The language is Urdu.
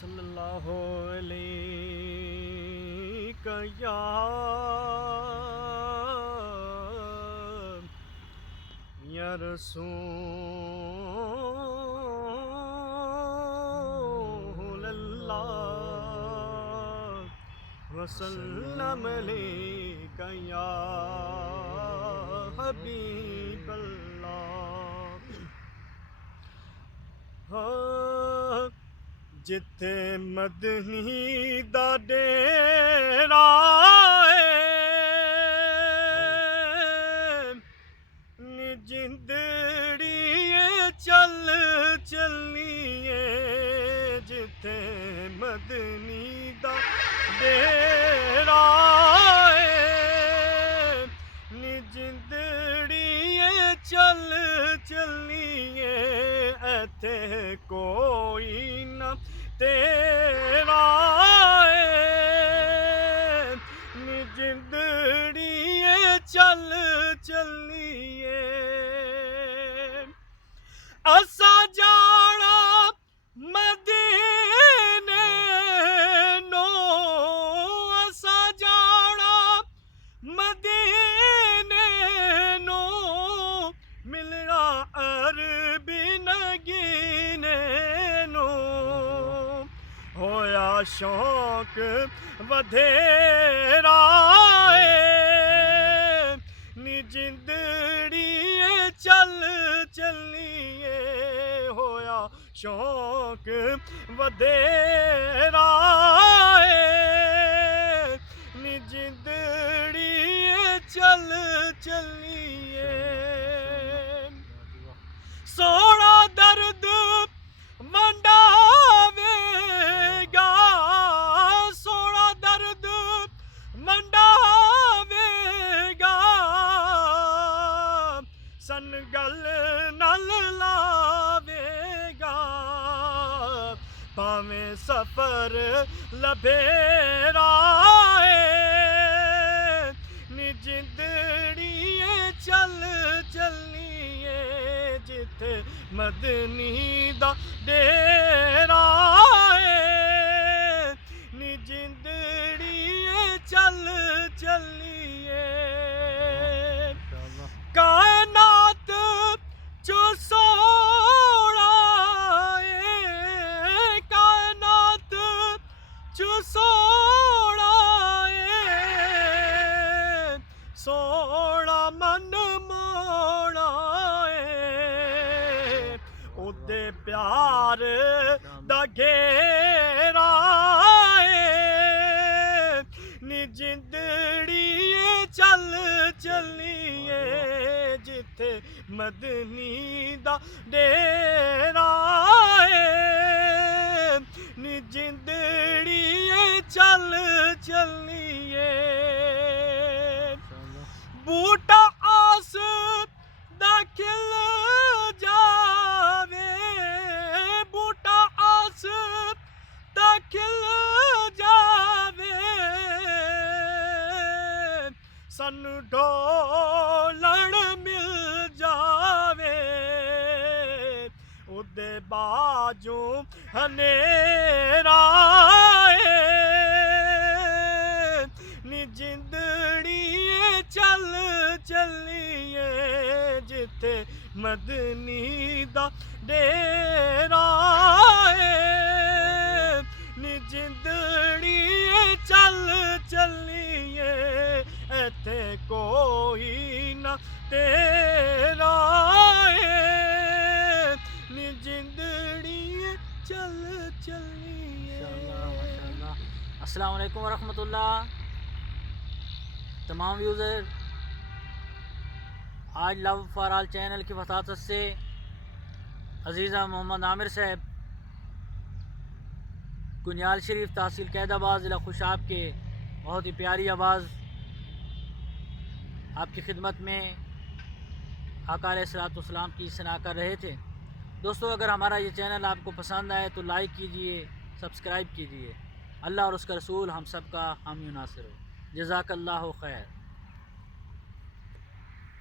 صلی اللہ علیہ یا رسول اللہ وسلم علیک یا حبیب اللہ جتھے مدنی دا ڈیرا نی جندڑی چل چلیے جتھے مدنی دا ڈیرا نی جندڑی چل چلیے ایتھے کوئی نہ تیرا نی جندڑی چل چلیے اسا جانا مدینے نو اسا جانا مدینے نو ملنا عربی نگینے نو ہویا شوق ودھیرا نی جندڑی چل چلیے ہویا شوق ودھیرا نی جندڑی چل چلیے سونا درد منڈاوے گا سونا درد منڈاوے گا سن گل نل لاوے گا پاویں سفر لبھیرا نی جندڑی چل چلیے جتھے مدنی دا ڈیرا نی جندڑی چل چلیے کائنات جو سونا کائنات جو سونا سونا من مونا اودے پیار دا گھیرا نی جندڑی چل چلیے جتھے مدنی دا ڈیرا نی جندڑی چل چلیے بوٹا آس دا کھل جاوے بوٹا آس دا کھل جاوے سن ڈولن مل جاوے اودے باجوں ہنیرا نی جندڑی چل چلیے جتھے مدنی دا ڈیرا نی جندڑی چل چلیے ایتھے کوئی نہ تیرا نی جندڑی چل چلیے السلام علیکم ورحمۃ اللہ تمام یوزر آج لو فار آل چینل کی وساطت سے عزیزہ محمد عامر صاحب کنیال شریف تحصیل قید آباد ضلع خوشاب کے بہت ہی پیاری آواز آپ کی خدمت میں آقا علیہ الصلوۃ والسلام کی ثنا کر رہے تھے۔ دوستو اگر ہمارا یہ چینل آپ کو پسند آئے تو لائک کیجئے، سبسکرائب کیجئے۔ اللہ اور اس کا رسول ہم سب کا حامی و ناصر ہو۔ جزاک اللہ خیر۔